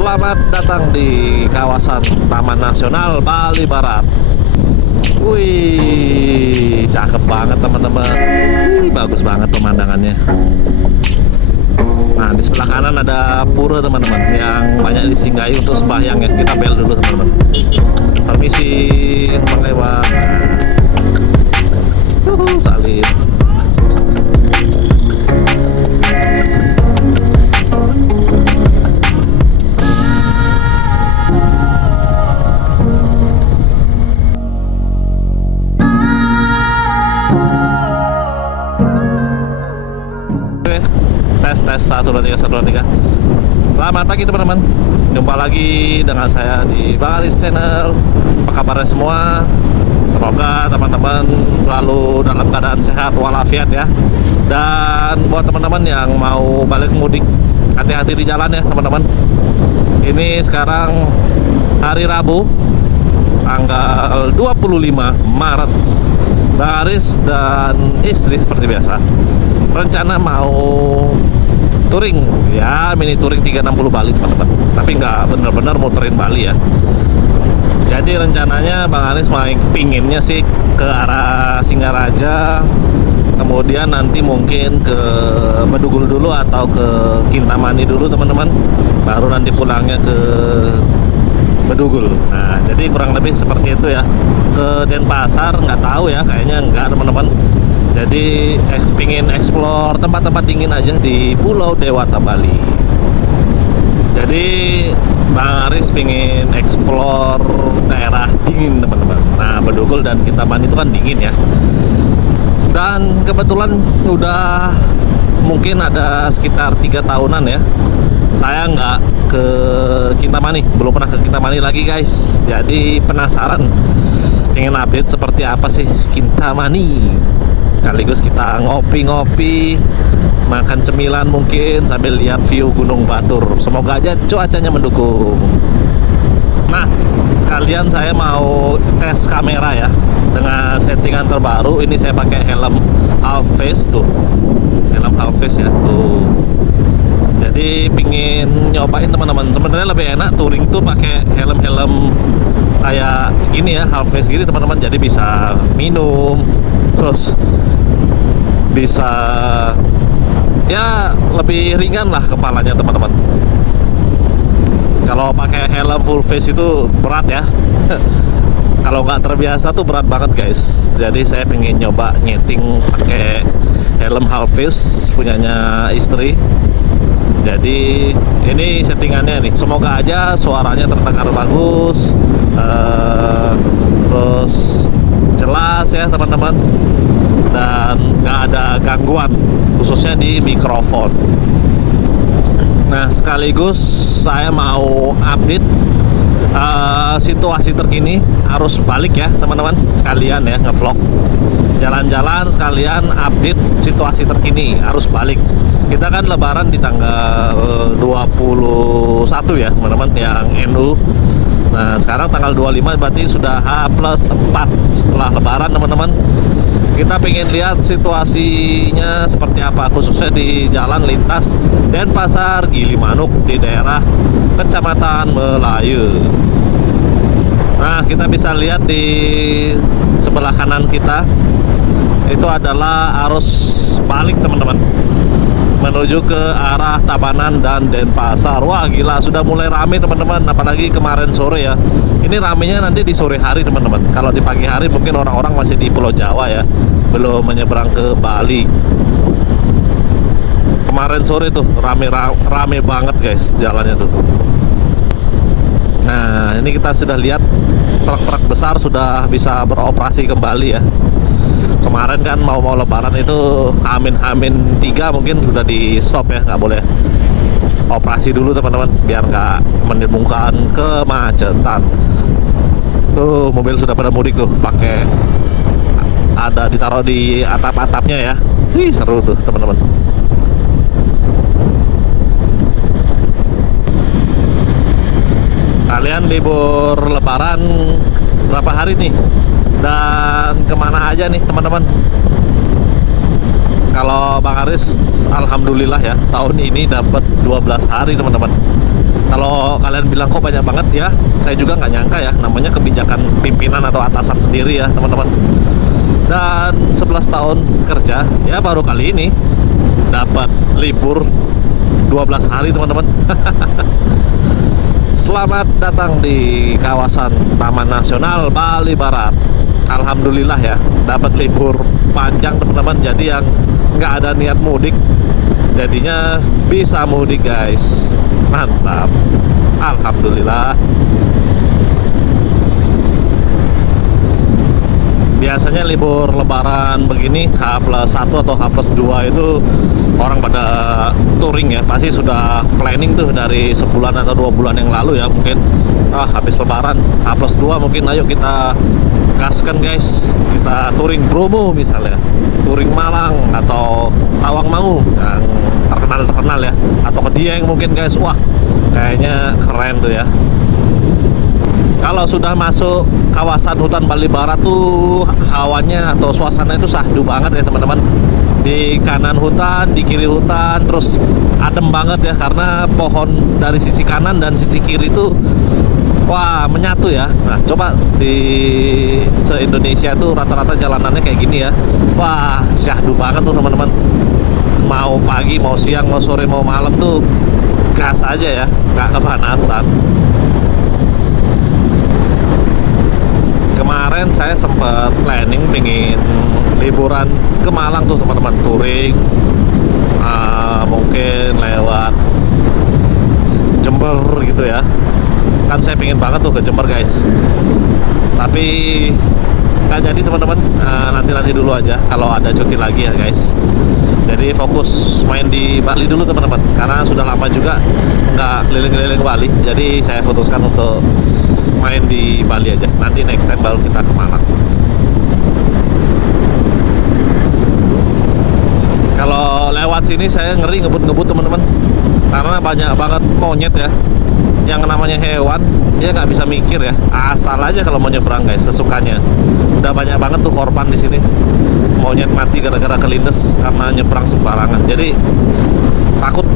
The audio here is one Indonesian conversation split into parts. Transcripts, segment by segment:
Selamat datang di kawasan Taman Nasional Bali Barat. Wih, cakep banget teman-teman. Bagus banget pemandangannya. Nah, di sebelah kanan ada pura teman-teman yang banyak disinggahi untuk sembahyang ya. Kita bel dulu teman-teman. Permisi, numpang lewat. Salim. Tes 1 2 3 1 2 3. Selamat pagi teman-teman. Jumpa lagi dengan saya di Bang Aris Channel. Apa kabarnya semua? Semoga teman-teman selalu dalam keadaan sehat walafiat ya. Dan buat teman-teman yang mau balik mudik, hati-hati di jalan ya teman-teman. Ini sekarang hari Rabu, tanggal 25 Maret. Bang Aris dan istri seperti biasa rencana mau touring ya, mini touring 360 Bali teman-teman, tapi nggak bener-bener muterin Bali ya. Jadi rencananya Bang Aris pinginnya sih ke arah Singaraja, kemudian nanti mungkin ke Bedugul dulu atau ke Kintamani dulu teman-teman, baru nanti pulangnya ke Bedugul. Nah, jadi kurang lebih seperti itu ya. Ke Denpasar nggak tahu ya, kayaknya nggak teman-teman. Jadi pingin explore tempat-tempat dingin aja di Pulau Dewata Bali. Jadi Bang Aris pingin explore daerah dingin teman-teman. Nah, Bedugul dan Kintamani itu kan dingin ya. Dan kebetulan udah mungkin ada sekitar 3 tahunan ya saya nggak ke Kintamani, belum pernah ke Kintamani lagi guys. Jadi penasaran, pengen update seperti apa sih Kintamani. Sekaligus kita ngopi-ngopi, makan cemilan mungkin sambil lihat view Gunung Batur. Semoga aja cuacanya mendukung. Nah, sekalian saya mau tes kamera ya dengan settingan terbaru. Ini saya pakai helm half face tuh, helm half face ya tuh. Jadi pingin nyobain teman-teman. Sebenarnya lebih enak touring tuh pakai helm-helm kayak gini ya, half face gini teman-teman. Jadi bisa minum, terus bisa ya lebih ringan lah kepalanya teman-teman. Kalau pakai helm full face itu berat ya. Kalau nggak terbiasa tuh berat banget guys. Jadi saya pengen nyoba nyeting pakai helm half face punyanya istri. Jadi ini settingannya nih. Semoga aja suaranya terdengar bagus, terus jelas ya teman-teman, dan nggak ada gangguan khususnya di mikrofon. Nah, sekaligus saya mau update situasi terkini arus balik ya teman-teman, sekalian ya ngevlog jalan-jalan, sekalian update situasi terkini arus balik. Kita kan lebaran di tanggal 21 ya teman-teman yang NU. Nah, sekarang tanggal 25 berarti sudah H+4 setelah lebaran teman-teman. Kita pengen lihat situasinya seperti apa, khususnya di jalan lintas Denpasar Gilimanuk di daerah Kecamatan Melayu. Nah, kita bisa lihat di sebelah kanan kita itu adalah arus balik teman-teman, menuju ke arah Tabanan dan Denpasar. Wah gila, sudah mulai rame teman-teman, apalagi kemarin sore ya. Ini ramenya nanti di sore hari teman-teman. Kalau di pagi hari mungkin orang-orang masih di Pulau Jawa ya, belum menyeberang ke Bali. Kemarin sore tuh rame banget guys jalannya tuh. Nah, ini kita sudah lihat truk-truk besar sudah bisa beroperasi kembali ya. Kemarin kan mau lebaran itu Hamin 3 mungkin sudah di stop ya, nggak boleh operasi dulu teman-teman, biar nggak menimbulkan kemacetan. Tuh mobil sudah pada mudik tuh, pakai ada ditaruh di atap-atapnya ya. Wih seru tuh teman-teman. Kalian libur lebaran berapa hari nih? Dan kemana aja nih teman-teman? Kalau Bang Aris alhamdulillah ya tahun ini dapat 12 hari teman-teman. Kalau kalian bilang kok banyak banget ya, saya juga nggak nyangka ya, namanya kebijakan pimpinan atau atasan sendiri ya teman-teman. Dan 11 tahun kerja ya baru kali ini dapat libur 12 hari teman-teman. Selamat datang di kawasan Taman Nasional Bali Barat. Alhamdulillah ya, dapat libur panjang teman-teman. Jadi yang nggak ada niat mudik, jadinya bisa mudik guys. Mantap, alhamdulillah. Biasanya libur lebaran begini H+1 atau H+2 itu orang pada touring ya, pasti sudah planning tuh dari sebulan atau 2 bulan yang lalu ya. Mungkin habis lebaran H+2 mungkin ayo kita gaskan guys, kita touring Bromo misalnya, touring Malang atau Tawangmangu yang terkenal ya, atau ke Dieng mungkin guys. Wah kayaknya keren tuh ya. Kalau sudah masuk kawasan hutan Bali Barat tuh hawanya atau suasana itu syahdu banget ya teman-teman. Di kanan hutan, di kiri hutan, terus adem banget ya, karena pohon dari sisi kanan dan sisi kiri itu wah menyatu ya. Nah coba di se-Indonesia tuh rata-rata jalanannya kayak gini ya. Wah syahdu banget tuh teman-teman. Mau pagi, mau siang, mau sore, mau malam tuh gas aja ya, nggak kepanasan. Kemarin saya sempat planning pengen liburan ke Malang tuh teman-teman, touring mungkin lewat Jember gitu ya. Kan saya pengen banget tuh ke Jember guys, tapi nggak jadi teman-teman. Nanti dulu aja kalau ada cuti lagi ya guys. Jadi fokus main di Bali dulu teman-teman, karena sudah lama juga nggak keliling-keliling Bali. Jadi saya putuskan untuk main di Bali aja. Nanti next time baru kita ke Malang. Kalau lewat sini saya ngeri ngebut-ngebut teman-teman, karena banyak banget monyet ya. Yang namanya hewan dia nggak bisa mikir ya, asal aja kalau mau nyebrang guys, sesukanya. Udah banyak banget tuh korban di sini, monyet mati gara-gara kelindes karena nyebrang sembarangan. Jadi takut.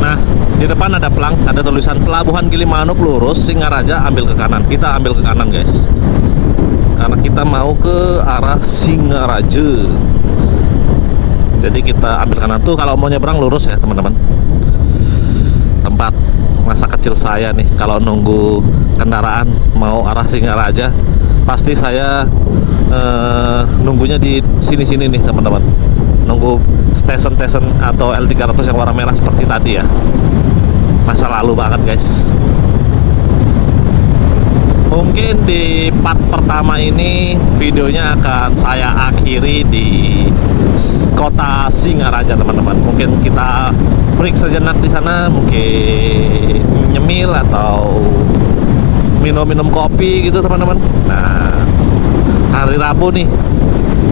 Nah di depan ada pelang, ada tulisan Pelabuhan Gilimanuk lurus, Singaraja ambil ke kanan. Kita ambil ke kanan guys, karena kita mau ke arah Singaraja. Jadi kita ambil kanan tuh, kalau mau nyebrang lurus ya teman-teman. Tempat masa kecil saya nih, kalau nunggu kendaraan mau arah Singaraja, pasti saya nunggunya di sini-sini nih teman-teman. Nunggu stesen atau L300 yang warna merah seperti tadi ya. Masa lalu banget guys. Mungkin di part pertama ini videonya akan saya akhiri di kota Singaraja teman-teman. Mungkin kita break sejenak di sana, mungkin nyemil atau minum-minum kopi gitu teman-teman. Nah hari Rabu nih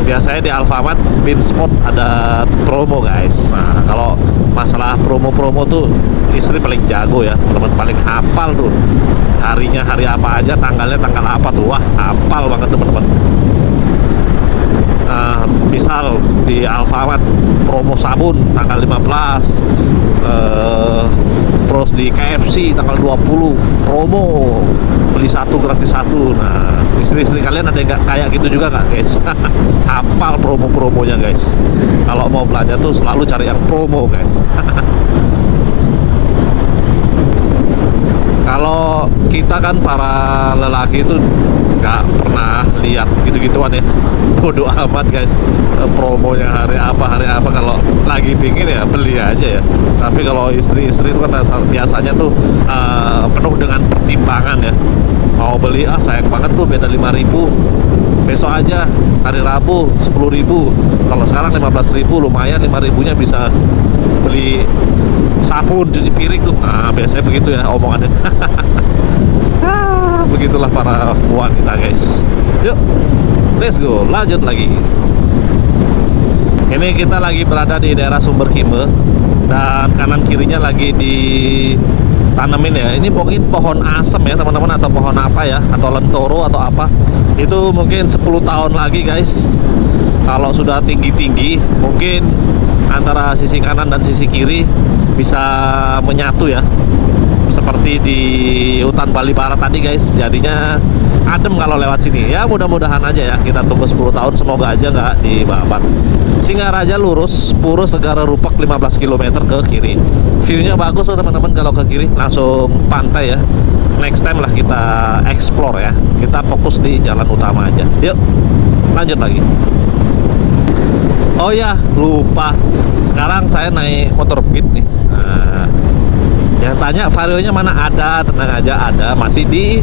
biasanya di Alfamart Beanspot ada promo guys. Nah kalau masalah promo-promo tuh istri paling jago ya teman-teman, paling hafal tuh harinya, hari apa aja, tanggalnya tanggal apa tuh. Wah hafal banget teman-teman. Misal di Alfamart promo sabun tanggal 15, terus di KFC tanggal 20 promo beli 1 gratis 1. Nah istri-istri kalian ada yang kayak gitu juga nggak guys? Hafal promo-promonya guys. Kalau mau belanja tuh selalu cari yang promo guys. Kalau kita kan para lelaki itu nggak pernah lihat gitu-gituan ya, bodoh amat guys. Promonya hari apa, kalau lagi pingin ya beli aja ya. Tapi kalau istri-istri itu kan biasanya tuh penuh dengan pertimbangan ya. Mau beli, sayang banget tuh beda 5.000, besok aja hari Rabu 10.000. Kalau sekarang 15.000 lumayan, 5.000 nya bisa beli sabun cuci piring tuh. Nah biasanya begitu ya omongannya. Begitulah para wanita guys. Yuk let's go, lanjut lagi. Ini kita lagi berada di daerah Sumber Kime, dan kanan kirinya lagi ditanemin ya. Ini mungkin pohon asem ya teman-teman, atau pohon apa ya, atau lentoro atau apa. Itu mungkin 10 tahun lagi guys Kalau sudah tinggi-tinggi, mungkin antara sisi kanan dan sisi kiri bisa menyatu ya, seperti di hutan Bali Barat tadi guys. Jadinya adem kalau lewat sini. Ya mudah-mudahan aja ya, kita tunggu 10 tahun, semoga aja nggak dibabat. Singaraja lurus, Puro Segara Rupak 15 km ke kiri. View-nya bagus loh teman-teman kalau ke kiri, langsung pantai ya. Next time lah kita explore ya. Kita fokus di jalan utama aja. Yuk, lanjut lagi. Oh ya, lupa. Sekarang saya naik motor Beat nih. Nah, yang tanya Varionya mana, ada, tenang aja, ada. Masih di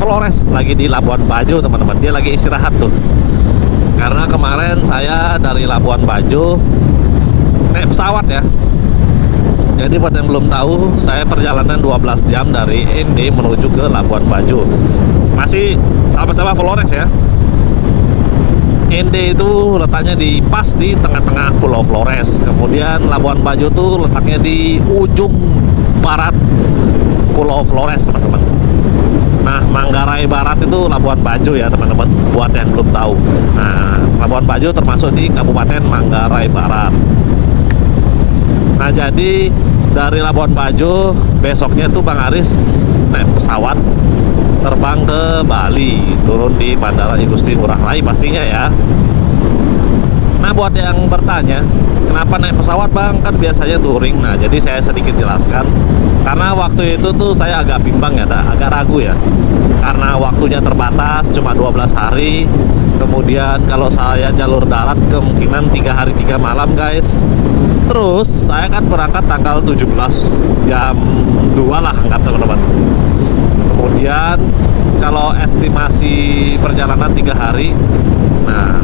Flores, lagi di Labuan Bajo teman-teman. Dia lagi istirahat tuh. Karena kemarin saya dari Labuan Bajo naik pesawat ya. Jadi buat yang belum tahu, saya perjalanan 12 jam dari ND menuju ke Labuan Bajo. Masih sama-sama Flores ya. ND itu letaknya pas di tengah-tengah Pulau Flores. Kemudian Labuan Bajo tuh letaknya di ujung barat Pulau Flores teman-teman. Nah, Manggarai Barat itu Labuan Bajo ya teman-teman, buat yang belum tahu. Nah, Labuan Bajo termasuk di Kabupaten Manggarai Barat. Nah, jadi dari Labuan Bajo besoknya tuh Bang Aris naik pesawat terbang ke Bali, turun di Bandara Igusti Ngurah Rai pastinya ya. Nah, buat yang bertanya kenapa naik pesawat Bang, kan biasanya touring. Nah, jadi saya sedikit jelaskan. Karena waktu itu tuh saya agak bimbang ya, agak ragu ya. Karena waktunya terbatas, cuma 12 hari. Kemudian kalau saya jalur darat kemungkinan 3 hari 3 malam guys. Terus saya kan berangkat tanggal 17 jam 2 lah anggap teman-teman. Kemudian kalau estimasi perjalanan 3 hari, nah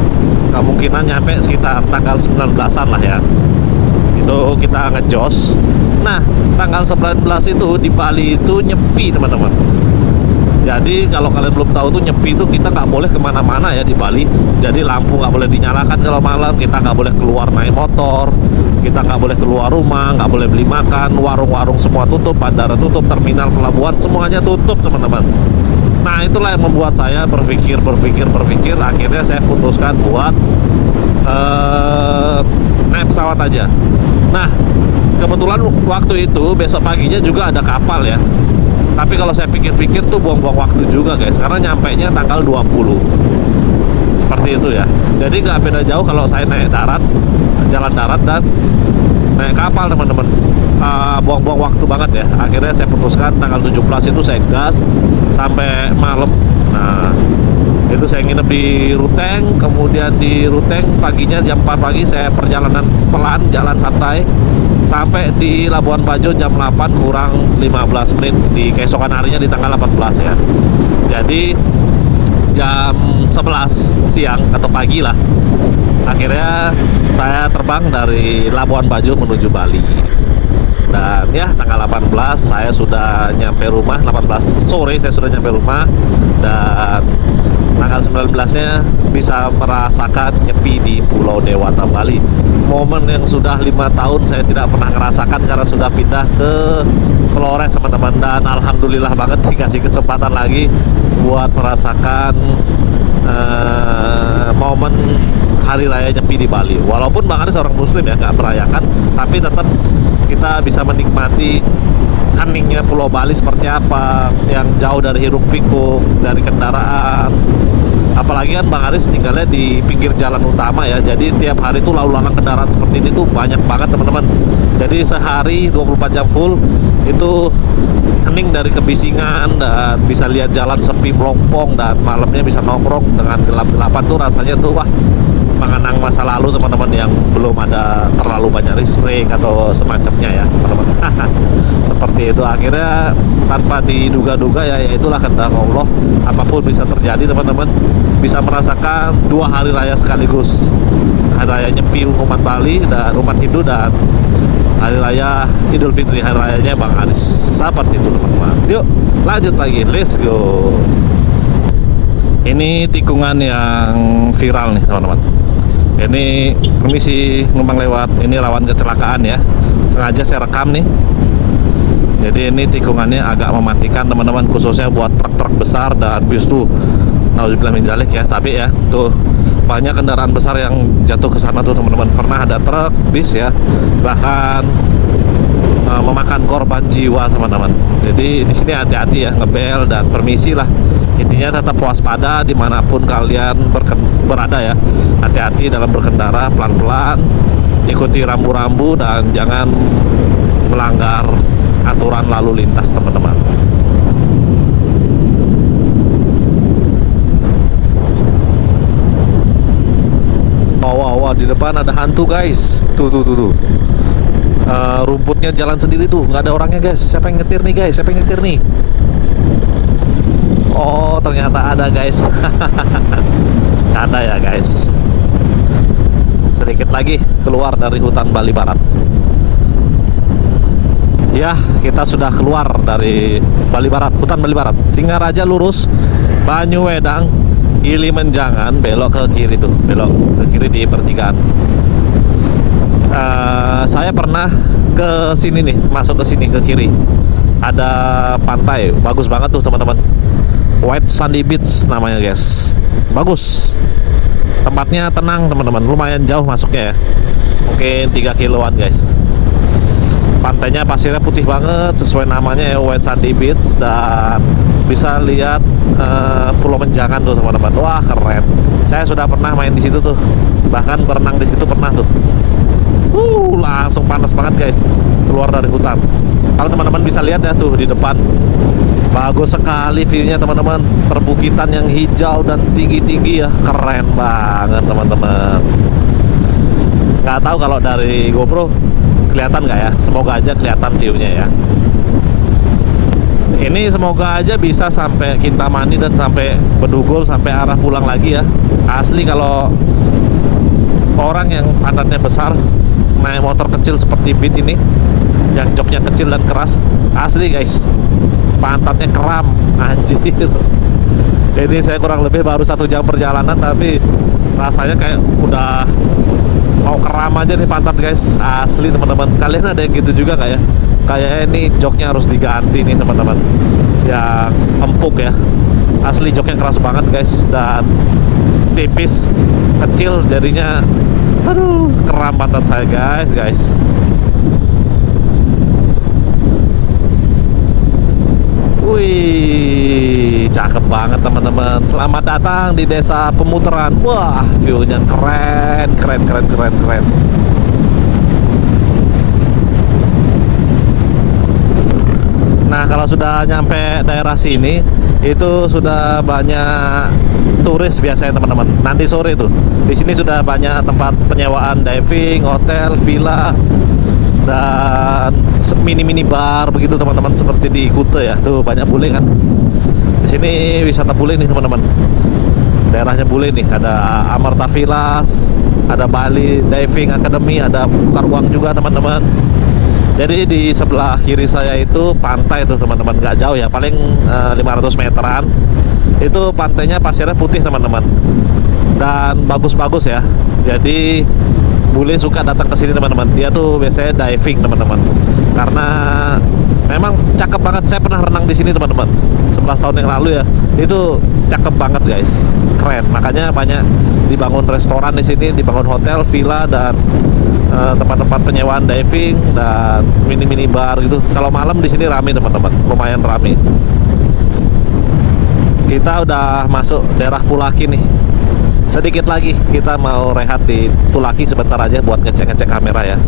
kemungkinan nyampe sekitar tanggal 19-an lah ya. Itu kita ngejos. Nah, tanggal 19 itu di Bali itu nyepi teman-teman. Jadi kalau kalian belum tahu tuh, nyepi itu kita nggak boleh kemana-mana ya di Bali. Jadi lampu nggak boleh dinyalakan kalau malam, kita nggak boleh keluar naik motor, kita nggak boleh keluar rumah, nggak boleh beli makan, warung-warung semua tutup, bandara tutup, terminal pelabuhan semuanya tutup teman-teman. Nah, itulah yang membuat saya berpikir, akhirnya saya putuskan buat naik pesawat aja. Nah, kebetulan waktu itu besok paginya juga ada kapal ya. Tapi kalau saya pikir-pikir tuh buang-buang waktu juga guys, karena nyampainya tanggal 20. Seperti itu ya. Jadi nggak beda jauh kalau saya naik darat, jalan darat dan naik kapal teman-teman. Buang-buang waktu banget ya. Akhirnya saya putuskan tanggal 17 itu saya gas sampai malam. Nah, itu saya nginep di Ruteng. Kemudian di Ruteng paginya jam 4 pagi saya perjalanan pelan, jalan santai sampai di Labuan Bajo jam 8 kurang 15 menit di keesokan harinya di tanggal 18 ya. Jadi jam 11 siang atau pagi lah akhirnya saya terbang dari Labuan Bajo menuju Bali. Dan ya tanggal 18 saya sudah nyampe rumah, 18 sore saya sudah nyampe rumah. Dan tanggal 19-nya bisa merasakan nyepi di Pulau Dewata Bali. Momen yang sudah 5 tahun saya tidak pernah merasakan karena sudah pindah ke Flores teman-teman. Dan alhamdulillah banget dikasih kesempatan lagi buat merasakan momen hari raya nyepi di Bali. Walaupun Bang Aris orang muslim ya, nggak merayakan, tapi tetap kita bisa menikmati heningnya Pulau Bali seperti apa, yang jauh dari hiruk pikuk, dari kendaraan. Apalagi kan Bang Aris tinggalnya di pinggir jalan utama ya, jadi tiap hari tuh lalu lalang kendaraan seperti ini tuh banyak banget teman-teman. Jadi sehari 24 jam full itu hening dari kebisingan, dan bisa lihat jalan sepi melompong, dan malamnya bisa nongkrong dengan gelap-gelapan tuh rasanya tuh wah, mengenang masa lalu teman-teman, yang belum ada terlalu banyak listrik atau semacamnya ya teman-teman. Seperti itu, akhirnya tanpa diduga-duga ya, itulah kehendak Allah, apapun bisa terjadi teman-teman. Bisa merasakan 2 hari raya sekaligus, hari raya nyepi umat Bali dan umat Hindu, dan hari raya Idul Fitri, hari rayanya Bang Aris. Seperti itu teman-teman. Yuk lanjut lagi, let's go. Ini tikungan yang viral nih teman-teman. Ini permisi numpang lewat, ini rawan kecelakaan ya, sengaja saya rekam nih. Jadi ini tikungannya agak mematikan teman-teman, khususnya buat truk-truk besar dan bis tuh. Nauzubillah min dzalik ya, tapi ya tuh banyak kendaraan besar yang jatuh ke sana tuh teman-teman. Pernah ada truk, bis ya, bahkan memakan korban jiwa teman-teman. Jadi di sini hati-hati ya, ngebel dan permisi lah. Intinya tetap waspada dimanapun kalian berada ya. Hati-hati dalam berkendara, pelan-pelan, ikuti rambu-rambu dan jangan melanggar aturan lalu lintas teman-teman. Wah, di depan ada hantu guys. Tuh. Rumputnya jalan sendiri tuh, nggak ada orangnya guys. Siapa yang nyetir nih guys? Siapa yang nyetir nih? Oh, ternyata ada guys. Canda ya guys. Sedikit lagi keluar dari hutan Bali Barat. Ya, kita sudah keluar dari Bali Barat, hutan Bali Barat. Singaraja lurus, Banyuwedang, Gili Menjangan, belok ke kiri tuh, belok ke kiri di pertigaan. Saya pernah ke sini nih, masuk ke sini ke kiri. Ada pantai, bagus banget tuh teman-teman. White Sandy Beach namanya guys. Bagus. Tempatnya tenang teman-teman, lumayan jauh masuknya ya. Mungkin 3 kiloan guys. Pantainya pasirnya putih banget, sesuai namanya ya, White Sandy Beach. Dan bisa lihat Pulau Menjangan tuh teman-teman. Wah, keren. Saya sudah pernah main di situ tuh. Bahkan berenang di situ pernah tuh. Langsung panas banget guys, keluar dari hutan. Kalau teman-teman bisa lihat ya tuh di depan, bagus sekali view-nya teman-teman. Perbukitan yang hijau dan tinggi-tinggi ya, keren banget teman-teman. Nggak tahu kalau dari GoPro kelihatan nggak ya, semoga aja kelihatan view-nya ya. Ini semoga aja bisa sampai Kintamani dan sampai Bedugul, sampai arah pulang lagi ya. Asli kalau orang yang pantatnya besar naik motor kecil seperti Beat ini, yang joknya kecil dan keras, asli guys, pantatnya kram, anjir. Ini saya kurang lebih baru 1 jam perjalanan, tapi rasanya kayak udah mau kram aja nih pantat guys, asli teman-teman. Kalian ada yang gitu juga nggak ya? Kayak ini joknya harus diganti nih teman-teman, yang empuk ya. Asli joknya keras banget guys, dan tipis, kecil, jadinya aduh, kram pantat saya guys. Wih, cakep banget teman-teman. Selamat datang di Desa Pemutaran. Wah, view-nya keren. Nah, kalau sudah nyampe daerah sini, itu sudah banyak turis biasanya teman-teman. Nanti sore tuh, di sini sudah banyak tempat penyewaan diving, hotel, villa, dan mini bar begitu teman-teman, seperti di Kuta ya. Tuh banyak bule kan. Di sini wisata bule nih teman-teman. Daerahnya bule nih, ada Amarta Villas, ada Bali Diving Academy, ada tukar uang juga teman-teman. Jadi di sebelah kiri saya itu pantai tuh teman-teman, nggak jauh ya, paling 500 meteran. Itu pantainya pasirnya putih teman-teman, dan bagus-bagus ya. Jadi bule suka datang ke sini teman-teman. Dia tuh biasanya diving teman-teman, karena memang cakep banget. Saya pernah renang di sini teman-teman 11 tahun yang lalu ya. Itu cakep banget guys, keren. Makanya banyak dibangun restoran di sini, dibangun hotel, villa, dan tempat-tempat penyewaan diving dan mini bar gitu. Kalau malam di sini rame teman-teman, lumayan rame. Kita udah masuk daerah Pulaki nih. Sedikit lagi kita mau rehat di Tulaki sebentar aja buat ngecek kamera ya.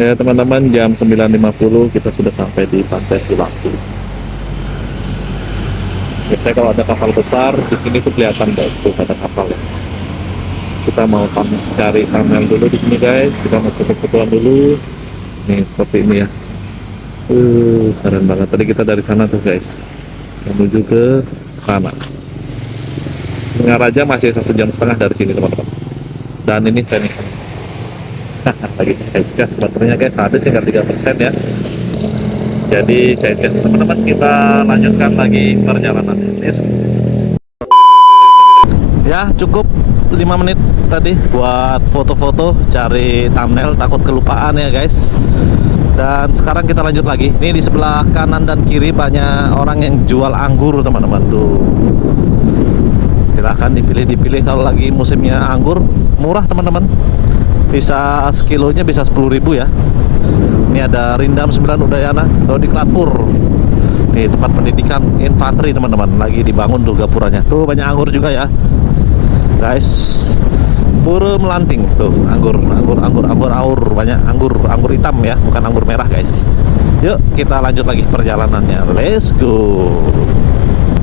Ya teman-teman, jam 9.50 kita sudah sampai di pantai Tulaki. Biasanya kalau ada kapal besar di sini tuh kelihatan tuh ada kapal ya. Kita mau cari thumbnail dulu di sini guys. Kita mau foto-fotoan dulu. Nih seperti ini ya. Keren banget. Tadi kita dari sana tuh guys, menuju ke sana. Singaraja masih 1,5 jam dari sini teman-teman. Dan ini saya nih lagi saya cas baterainya guys, habis tinggal 3% ya. Jadi saya cas teman-teman, kita lanjutkan lagi perjalanan ini. Ya cukup 5 menit tadi buat foto-foto, cari thumbnail, takut kelupaan ya guys. Dan sekarang kita lanjut lagi. Ini di sebelah kanan dan kiri banyak orang yang jual anggur teman-teman tuh. Silahkan dipilih kalau lagi musimnya anggur murah teman-teman, bisa sekilonya bisa 10.000 ya. Ini ada Rindam 9 Udayana atau di Klatpur. Nih tempat pendidikan infanteri teman-teman, lagi dibangun tuh gapuranya. Tuh banyak anggur juga ya guys. Pura Melanting tuh, anggur banyak anggur hitam ya, bukan anggur merah guys. Yuk kita lanjut lagi perjalanannya, let's go.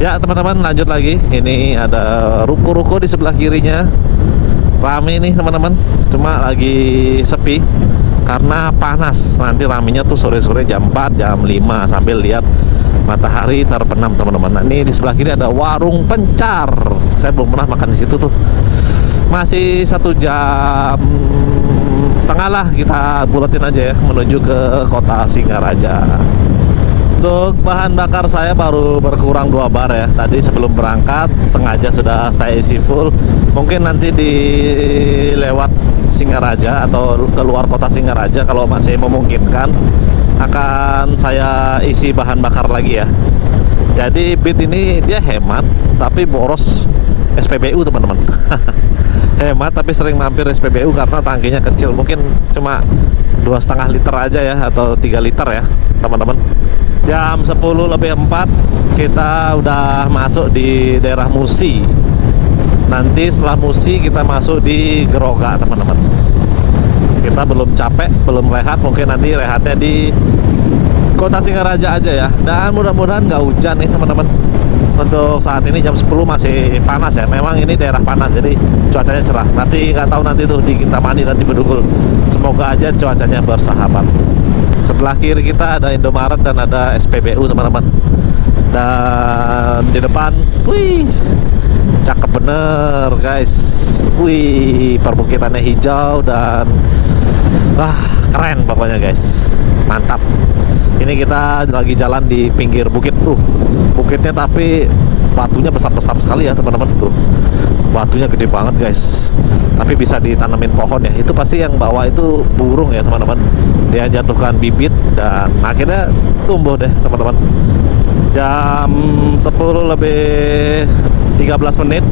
Ya teman-teman, lanjut lagi. Ini ada ruko-ruko di sebelah kirinya, rame nih teman-teman, cuma lagi sepi karena panas. Nanti ramenya tuh sore-sore jam 4, jam 5 sambil lihat matahari terbenam teman-teman. Nah, ini di sebelah kiri ada warung pencar. Saya belum pernah makan di situ tuh. Masih 1 jam setengah lah kita buletin aja ya menuju ke kota Singaraja. Untuk bahan bakar saya baru berkurang 2 bar ya. Tadi sebelum berangkat sengaja sudah saya isi full. Mungkin nanti di lewat Singaraja atau keluar kota Singaraja kalau masih memungkinkan akan saya isi bahan bakar lagi ya. Jadi Beat ini dia hemat tapi boros SPBU teman-teman. Hemat tapi sering mampir SPBU karena tangkinya kecil, mungkin cuma 2,5 liter aja ya atau 3 liter ya teman-teman. Jam 10:04 kita udah masuk di daerah Musi. Nanti setelah Musi kita masuk di Geroga teman-teman. Kita belum capek, belum rehat, mungkin nanti rehatnya di kota Singaraja aja ya. Dan mudah-mudahan nggak hujan nih teman-teman. Untuk saat ini jam 10 masih panas ya. Memang ini daerah panas jadi cuacanya cerah. Tapi nggak tahu nanti tuh di Kintamani dan di Bedugul. Semoga aja cuacanya bersahabat. Sebelah kiri kita ada Indomaret dan ada SPBU teman-teman. Dan di depan, wih, cakep bener guys. Wih, perbukitannya hijau dan wah, keren pokoknya guys. Mantap. Ini kita lagi jalan di pinggir bukit tuh. Bukitnya tapi batunya besar-besar sekali ya teman-teman tuh. Batunya gede banget guys. Tapi bisa ditanamin pohon ya. Itu pasti yang bawa itu burung ya teman-teman. Dia jatuhkan bibit dan akhirnya tumbuh deh teman-teman. Jam 10:13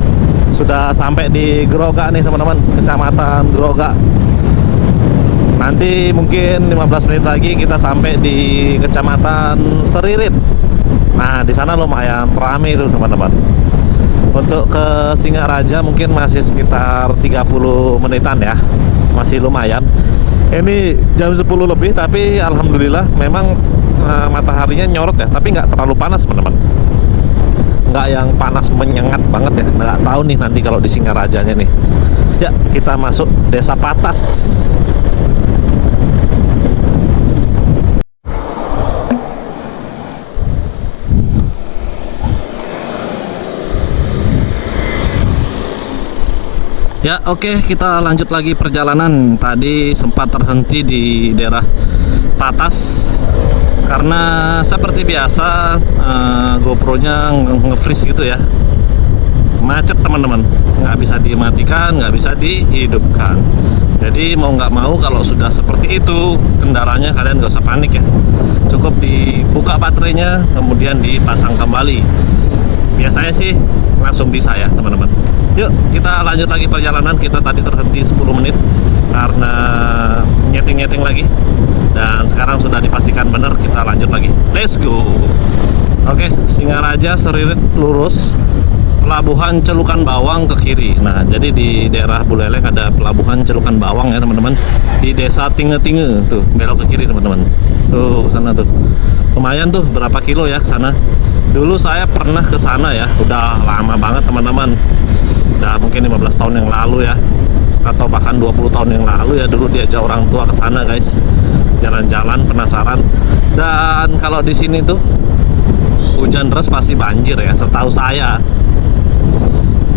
sudah sampai di Geroga nih teman-teman, Kecamatan Geroga. Nanti mungkin 15 menit lagi kita sampai di Kecamatan Seririt. Nah di sana lumayan ramai itu teman-teman. Untuk ke Singaraja mungkin masih sekitar 30 menitan ya, masih lumayan. Ini jam 10 lebih tapi alhamdulillah memang mataharinya nyorot ya, tapi nggak terlalu panas teman-teman. Nggak yang panas menyengat banget ya. Nggak tahu nih nanti kalau di Singarajanya nih. Ya kita masuk Desa Patas. Ya oke, kita lanjut lagi perjalanan. Tadi sempat terhenti di daerah Patas karena seperti biasa GoPro-nya nge-freeze gitu ya, macet teman-teman, nggak bisa dimatikan, nggak bisa dihidupkan. Jadi mau nggak mau kalau sudah seperti itu kendaraannya, kalian nggak usah panik ya, cukup dibuka baterainya kemudian dipasang kembali. Biasanya sih langsung bisa ya teman-teman. Yuk kita lanjut lagi perjalanan. Kita tadi terhenti 10 menit karena nyeting-nyeting lagi, dan sekarang sudah dipastikan benar, kita lanjut lagi, let's go. Oke, Singaraja Seririt lurus, Pelabuhan Celukan Bawang ke kiri. Nah jadi di daerah Buleleng ada Pelabuhan Celukan Bawang ya teman-teman, di desa Tinge-Tinge tuh, belok ke kiri teman-teman, tuh ke sana tuh. Lumayan tuh, berapa kilo ya ke sana. Dulu saya pernah ke sana ya, udah lama banget teman-teman, udah mungkin 15 tahun yang lalu ya, atau bahkan 20 tahun yang lalu ya. Dulu diajak orang tua ke sana guys, jalan-jalan penasaran. Dan kalau di sini tuh hujan deras pasti banjir ya, setahu saya.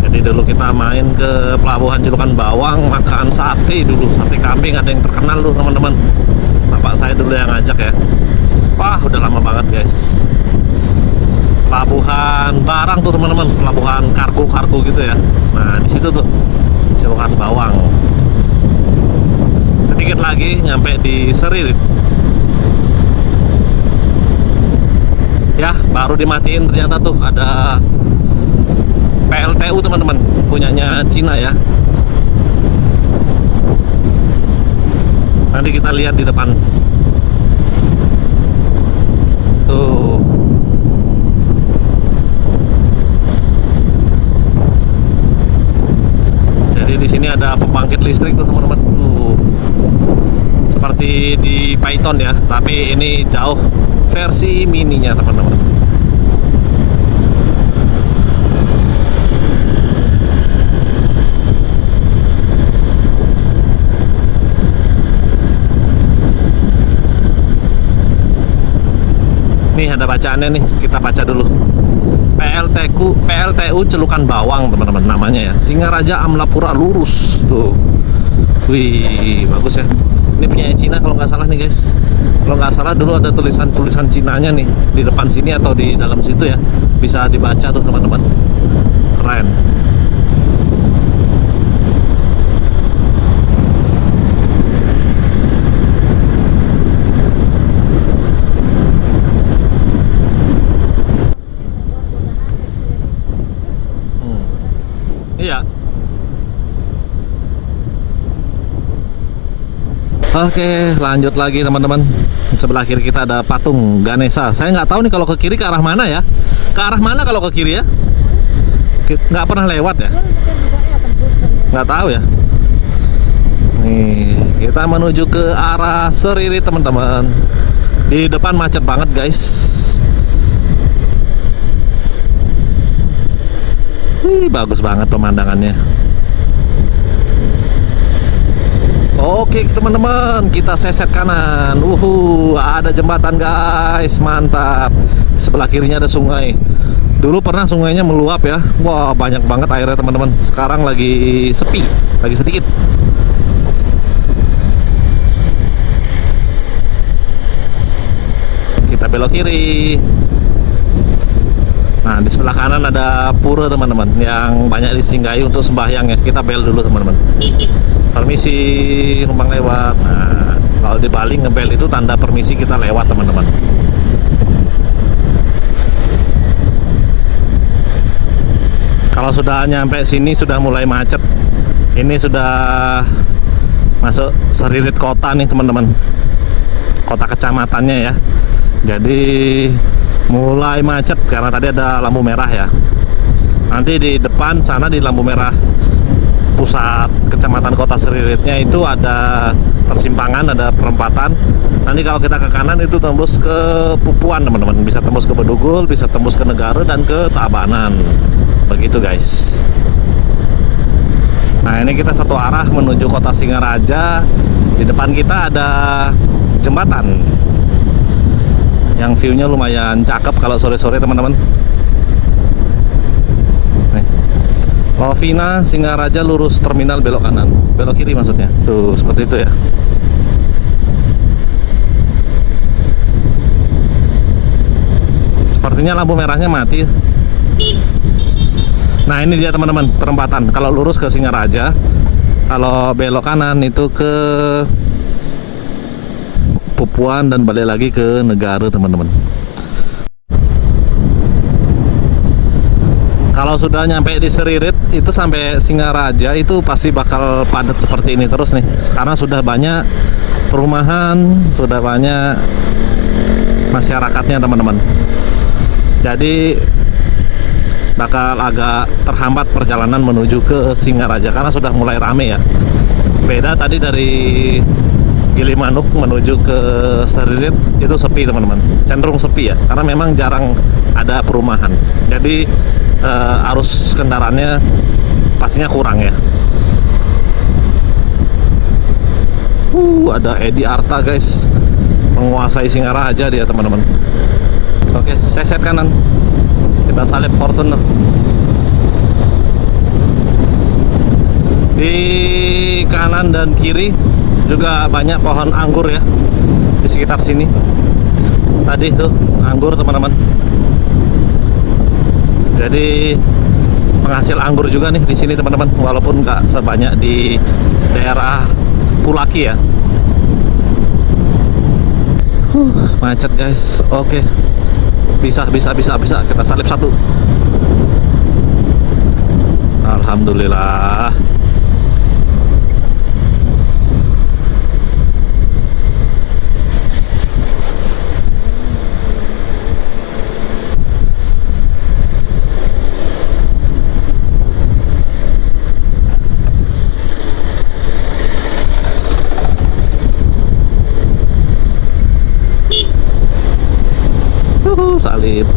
Jadi dulu kita main ke Pelabuhan Celukan Bawang, makan sate dulu, sate kambing, ada yang terkenal tuh teman-teman. Bapak saya dulu yang ngajak ya. Wah udah lama banget guys. Pelabuhan barang tuh teman-teman, pelabuhan kargo gitu ya. Nah di situ tuh Celukan Bawang. Sedikit lagi nyampe di Seririt. Ya baru dimatiin ternyata tuh ada PLTU teman-teman, punyanya Cina ya. Nanti kita lihat di depan. Tuh. Jadi di sini ada pembangkit listrik tuh teman-teman. Tuh. Seperti di Python ya, tapi ini jauh versi mininya teman-teman. Nih ada bacaannya nih, kita baca dulu. PLTU Celukan Bawang teman-teman namanya ya. Singaraja Amlapura lurus tuh. Wih, bagus ya. Ini punya Cina kalau nggak salah nih guys. Kalau nggak salah dulu ada tulisan Cinanya nih di depan sini atau di dalam situ ya. Bisa dibaca tuh teman-teman. Keren. Iya. Oke, lanjut lagi teman-teman. Sebelah kiri kita ada patung Ganesha. Saya nggak tahu nih kalau ke kiri ke arah mana ya. Ke arah mana kalau ke kiri ya? Nggak pernah lewat ya? Nggak tahu ya. Nih, kita menuju ke arah Seririt teman-teman. Di depan macet banget guys. Wih, bagus banget pemandangannya. Oke teman-teman, kita seset kanan. Ada jembatan guys, mantap. Sebelah kirinya ada sungai. Dulu pernah sungainya meluap ya. Wah, banyak banget airnya teman-teman. Sekarang lagi sepi, lagi sedikit. Kita belok kiri. Nah, di sebelah kanan ada pura teman-teman yang banyak disinggahi untuk sembahyang ya. Kita bel dulu teman-teman. Permisi, numpang lewat. Nah, kalau di Bali ngebel itu tanda permisi kita lewat teman-teman. Kalau sudah nyampe sini sudah mulai macet. Ini sudah masuk Seririt kota nih teman-teman. Kota kecamatannya ya. Jadi mulai macet karena tadi ada lampu merah ya. Nanti di depan sana di lampu merah pusat kecamatan Kota Seriritnya itu ada persimpangan, ada perempatan. Nanti kalau kita ke kanan itu tembus ke Pupuan teman-teman, bisa tembus ke Bedugul, bisa tembus ke Negara dan ke Tabanan. Begitu guys. Nah, ini kita satu arah menuju Kota Singaraja. Di depan kita ada jembatan yang view-nya lumayan cakep kalau sore-sore teman-teman. Lovina Singaraja lurus terminal belok kanan, belok kiri maksudnya. Tuh seperti itu ya. Sepertinya lampu merahnya mati. Nah, ini dia teman-teman perempatan. Kalau lurus ke Singaraja, kalau belok kanan itu ke Pupuan dan balik lagi ke Negara teman-teman. Kalau sudah nyampe di Seririt itu sampai Singaraja itu pasti bakal padat seperti ini terus nih. Sekarang sudah banyak perumahan, sudah banyak masyarakatnya teman-teman. Jadi bakal agak terhambat perjalanan menuju ke Singaraja karena sudah mulai rame ya. Beda tadi dari Gilimanuk menuju ke Seririt itu sepi teman-teman, cenderung sepi ya karena memang jarang ada perumahan. Jadi arus kendaraannya pastinya kurang ya. Ada Edi Arta guys, menguasai Singaraja dia teman-teman. Oke, saya set kanan, kita salip Fortuner. Di kanan dan kiri juga banyak pohon anggur ya di sekitar sini. Tadi tuh anggur teman-teman. Jadi penghasil anggur juga nih di sini teman-teman, walaupun nggak sebanyak di daerah Pulaki ya. Macet guys. Oke. Bisa kita salip satu. Alhamdulillah. Salib.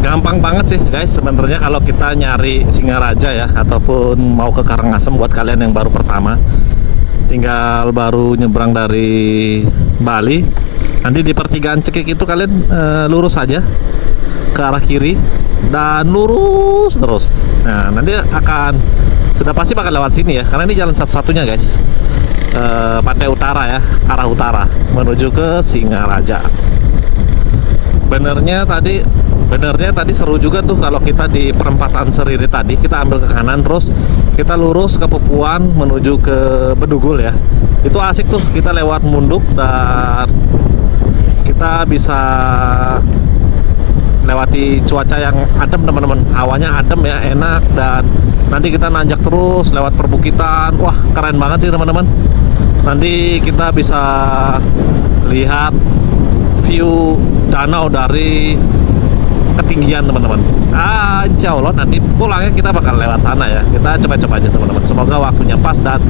Gampang banget sih guys sebenarnya kalau kita nyari Singaraja ya, ataupun mau ke Karangasem buat kalian yang baru pertama. Tinggal baru nyebrang dari Bali, nanti di pertigaan Cekik itu kalian lurus aja ke arah kiri dan lurus terus. Nah nanti sudah pasti bakal lewat sini ya, karena ini jalan satu-satunya guys. Pantai Utara ya, arah utara menuju ke Singaraja. Benernya tadi seru juga tuh kalau kita di perempatan Seriri tadi kita ambil ke kanan terus kita lurus ke Pupuan menuju ke Bedugul ya. Itu asik tuh, kita lewat Munduk dan kita bisa lewati cuaca yang adem teman-teman. Hawanya adem ya, enak, dan nanti kita nanjak terus lewat perbukitan. Wah, keren banget sih teman-teman. Nanti kita bisa lihat view danau dari ketinggian teman-teman. Insya Allah nanti pulangnya kita bakal lewat sana ya. Kita coba-coba aja teman-teman. Semoga waktunya pas dan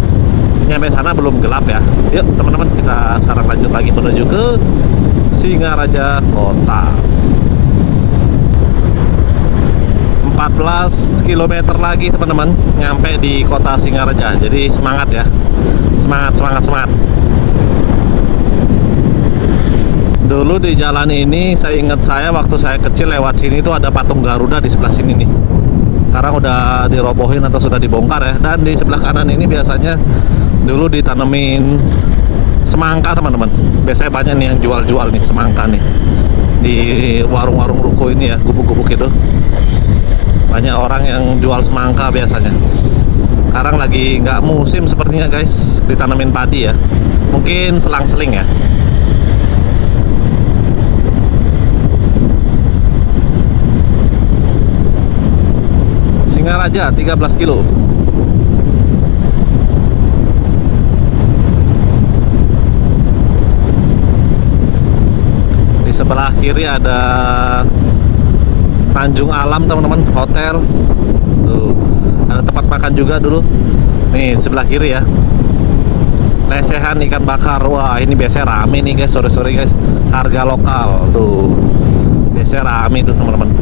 nyampe sana belum gelap ya. Yuk teman-teman, kita sekarang lanjut lagi menuju ke Singaraja kota. 14 km lagi teman-teman nyampe di kota Singaraja. Jadi semangat ya. Semangat. Dulu di jalan ini saya ingat waktu saya kecil lewat sini tuh ada patung Garuda di sebelah sini nih. Sekarang udah dirobohin atau sudah dibongkar ya. Dan di sebelah kanan ini biasanya dulu ditanemin semangka teman-teman. Biasanya banyak nih yang jual-jual nih semangka nih di warung-warung ruko ini ya, gubuk-gubuk itu. Banyak orang yang jual semangka biasanya. Sekarang lagi nggak musim sepertinya guys, ditanemin padi ya. Mungkin selang-seling ya. Singaraja 13 kilo. Di sebelah kiri ada Tanjung Alam teman-teman, hotel. Tuh, ada tempat makan juga dulu. Nih sebelah kiri ya. Lesehan ikan bakar. Wah, ini biasanya rame nih guys, sore-sore guys. Harga lokal tuh. Biasanya rame tuh teman-teman.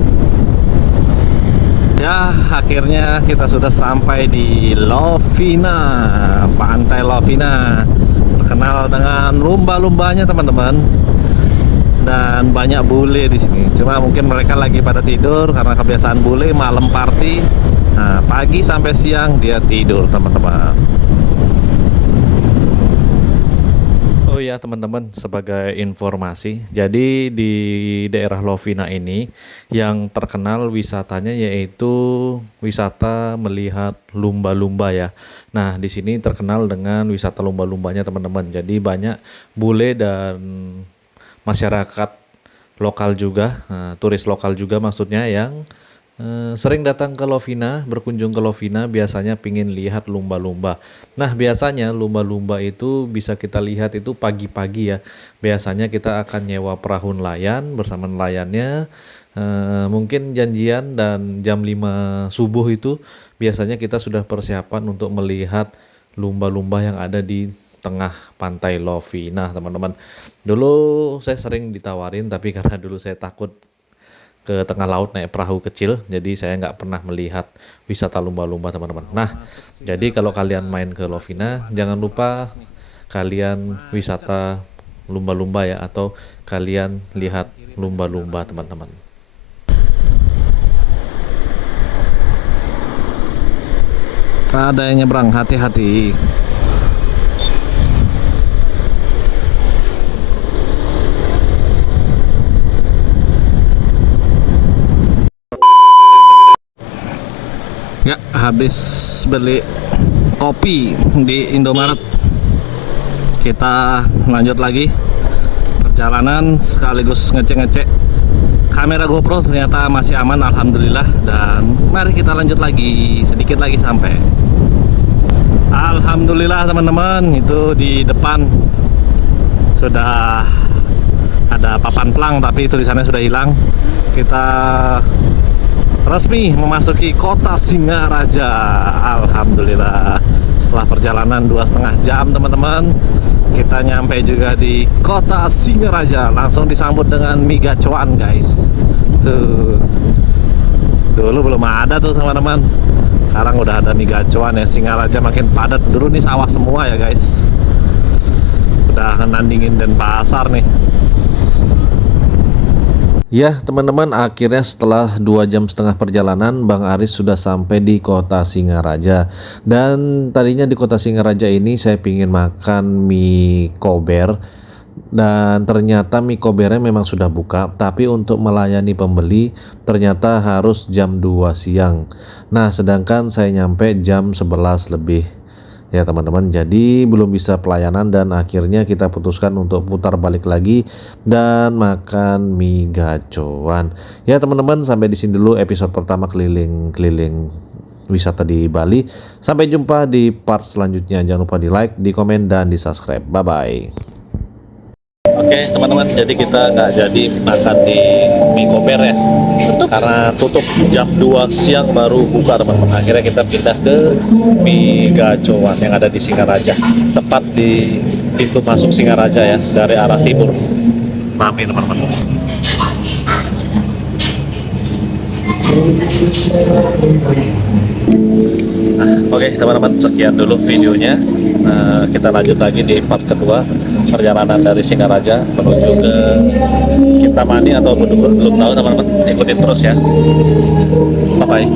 Ya, akhirnya kita sudah sampai di Lovina, Pantai Lovina. Terkenal dengan lumba-lumbanya teman-teman. Dan banyak bule di sini. Cuma mungkin mereka lagi pada tidur karena kebiasaan bule malam party. Nah, pagi sampai siang dia tidur teman-teman. Oh ya teman-teman, sebagai informasi, jadi di daerah Lovina ini yang terkenal wisatanya yaitu wisata melihat lumba-lumba ya. Nah di sini terkenal dengan wisata lumba-lumbanya teman-teman. Jadi banyak bule dan masyarakat lokal juga, turis lokal juga maksudnya yang sering datang ke Lovina, berkunjung ke Lovina, biasanya pingin lihat lumba-lumba. Nah biasanya lumba-lumba itu bisa kita lihat itu pagi-pagi ya. Biasanya kita akan nyewa perahu nelayan bersama nelayannya. Mungkin janjian dan jam 5 subuh itu biasanya kita sudah persiapan untuk melihat lumba-lumba yang ada di tengah pantai Lovina teman-teman. Dulu saya sering ditawarin, tapi karena dulu saya takut ke tengah laut naik perahu kecil, jadi saya nggak pernah melihat wisata lumba-lumba teman-teman. Nah jadi kalau kalian main ke Lovina, jangan lupa kalian wisata lumba-lumba ya, atau kalian lihat lumba-lumba teman-teman. Ada yang nyebrang, hati-hati. Ya, habis beli kopi di Indomaret. Kita lanjut lagi perjalanan sekaligus ngecek-ngecek kamera GoPro, ternyata masih aman alhamdulillah. Dan mari kita lanjut lagi, sedikit lagi sampai. Alhamdulillah teman-teman, itu di depan sudah ada papan pelang tapi tulisannya sudah hilang. Kita resmi memasuki kota Singaraja. Alhamdulillah, setelah perjalanan 2,5 jam teman-teman, kita nyampe juga di kota Singaraja. Langsung disambut dengan mie gacoan guys. Tuh, dulu belum ada tuh teman-teman, sekarang udah ada mie gacoan ya. Singaraja makin padat. Dulu nih sawah semua ya guys, udah nandingin Denpasar nih. Ya teman-teman, akhirnya setelah 2,5 jam perjalanan, Bang Aris sudah sampai di kota Singaraja. Dan tadinya di kota Singaraja ini saya pingin makan mie kober, dan ternyata mie kobernya memang sudah buka, tapi untuk melayani pembeli ternyata harus jam 2 siang. Nah sedangkan saya nyampe jam 11 lebih ya teman-teman, jadi belum bisa pelayanan. Dan akhirnya kita putuskan untuk putar balik lagi dan makan mie gacoan. Ya teman-teman, sampai di sini dulu episode pertama keliling-keliling wisata di Bali. Sampai jumpa di part selanjutnya. Jangan lupa di like, di komen, dan di subscribe. Bye bye. Oke teman-teman, jadi kita nggak jadi makan di mie kober ya, karena tutup jam 2 siang baru buka teman-teman. Akhirnya kita pindah ke mie gacoan yang ada di Singaraja, tepat di pintu masuk Singaraja ya, dari arah timur. Rame teman-teman. Oke teman-teman, sekian dulu videonya. Kita lanjut lagi di part kedua, perjalanan dari Singaraja menuju ke Kintamani atau belum tahu teman-teman. Ikutin terus ya. Bye bye.